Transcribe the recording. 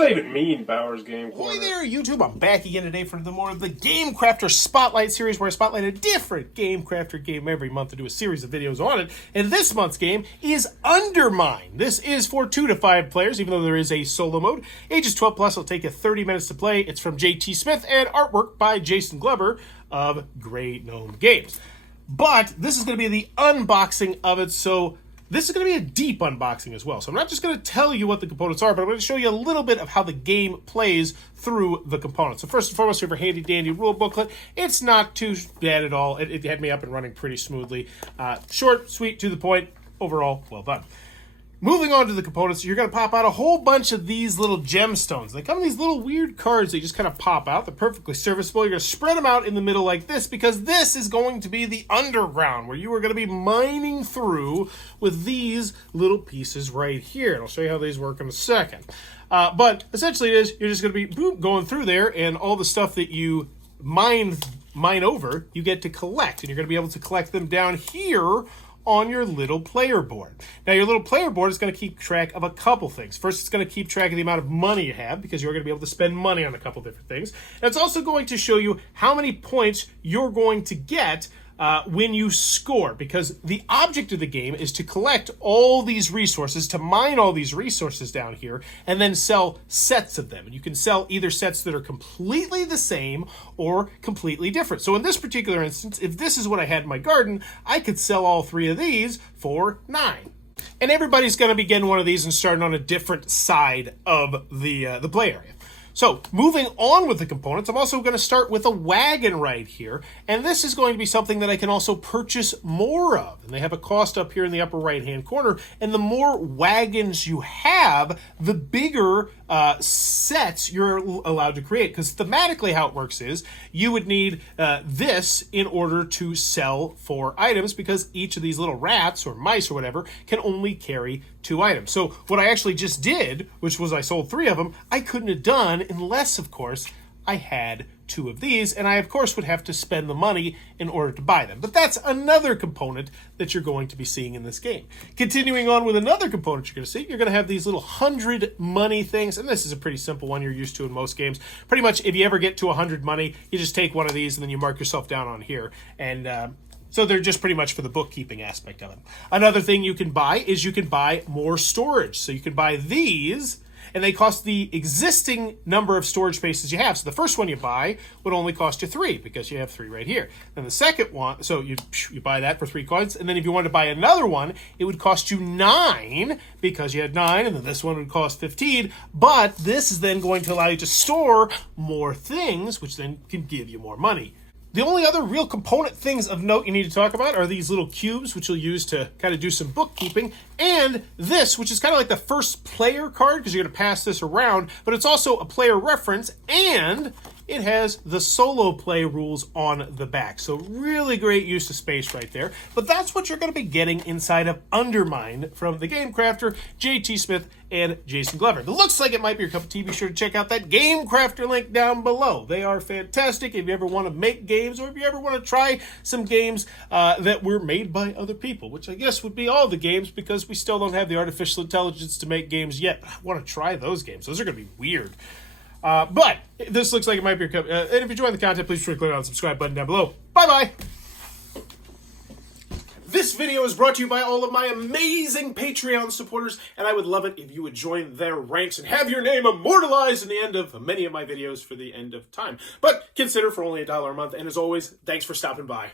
that even mean, Bowers Game Corner? Hey there, YouTube. I'm back again today for the more of the Gamecrafter Spotlight series, where I spotlight a different Gamecrafter game every month to do a series of videos on it. And this month's game is Undermine. This is for 2 to 5 players, even though there is a solo mode. Ages 12 plus. It'll take you 30 minutes to play. It's from J.T. Smith and artwork by Jason Glover of Grey Gnome Games. But this is going to be the unboxing of it, so this is going to be a deep unboxing as well. So I'm not just going to tell you what the components are, but I'm going to show you a little bit of how the game plays through the components. So first and foremost, we have our handy dandy rule booklet. It's not too bad at all. It had me up and running pretty smoothly. Short, sweet, to the point. Overall, well done. Moving on to the components, you're going to pop out a whole bunch of these little gemstones. They come in these little weird cards that just kind of pop out. They're perfectly serviceable. You're going to spread them out in the middle like this, because this is going to be the underground, where you are going to be mining through with these little pieces right here. And I'll show you how these work in a second. But essentially it is, you're just going to be going through there, and all the stuff that you mine over, you get to collect. And you're going to be able to collect them down here on your little player board. Now, your little player board is going to keep track of a couple things. First, it's going to keep track of the amount of money you have, because you're going to be able to spend money on a couple different things. And it's also going to show you how many points you're going to get when you score, because the object of the game is to collect all these resources, to mine all these resources down here, and then sell sets of them. And you can sell either sets that are completely the same or completely different. So in this particular instance, if this is what I had in my garden, I could sell all 3 of these for 9. And everybody's going to be getting one of these and starting on a different side of the play area. So, moving on with the components, I'm also going to start with a wagon right here, and this is going to be something that I can also purchase more of. And they have a cost up here in the upper right-hand corner, and the more wagons you have, the bigger sets you're allowed to create. Because thematically how it works is, you would need this in order to sell 4 items, because each of these little rats or mice or whatever can only carry 2 items. So what I actually just did, which was I sold 3 of them, I couldn't have done unless, of course, I had 2 of these, and I, of course, would have to spend the money in order to buy them. But that's another component that you're going to be seeing in this game. Continuing on with another component you're going to see, you're going to have these little 100 money things, and this is a pretty simple one you're used to in most games. Pretty much, if you ever get to 100 money, you just take one of these, and then you mark yourself down on here, and so they're just pretty much for the bookkeeping aspect of it. Another thing you can buy is you can buy more storage. So you can buy these, and they cost the existing number of storage spaces you have. So the first one you buy would only cost you 3, because you have 3 right here. Then the second one, so you buy that for 3 coins, and then if you wanted to buy another one, it would cost you 9, because you had 9, and then this one would cost 15. But this is then going to allow you to store more things, which then can give you more money. The only other real component things of note you need to talk about are these little cubes, which you'll use to kind of do some bookkeeping, and this, which is kind of like the first player card, because you're going to pass this around, but it's also a player reference, and it has the solo play rules on the back. So really great use of space right there. But that's what you're going to be getting inside of Undermine from the Gamecrafter, J.T. Smith, and Jason Glover. It looks like it might be your cup of tea. Be sure to check out that Gamecrafter link down below. They are fantastic if you ever want to make games, or if you ever want to try some games that were made by other people, which I guess would be all the games, because we still don't have the artificial intelligence to make games yet. I want to try those games. Those are going to be weird. But this looks like it might be your cup. And if you're enjoying the content, please click on the subscribe button down below. Bye-bye. This video is brought to you by all of my amazing Patreon supporters, and I would love it if you would join their ranks and have your name immortalized in the end of many of my videos for the end of time. But consider for only $1 a month, and as always, thanks for stopping by.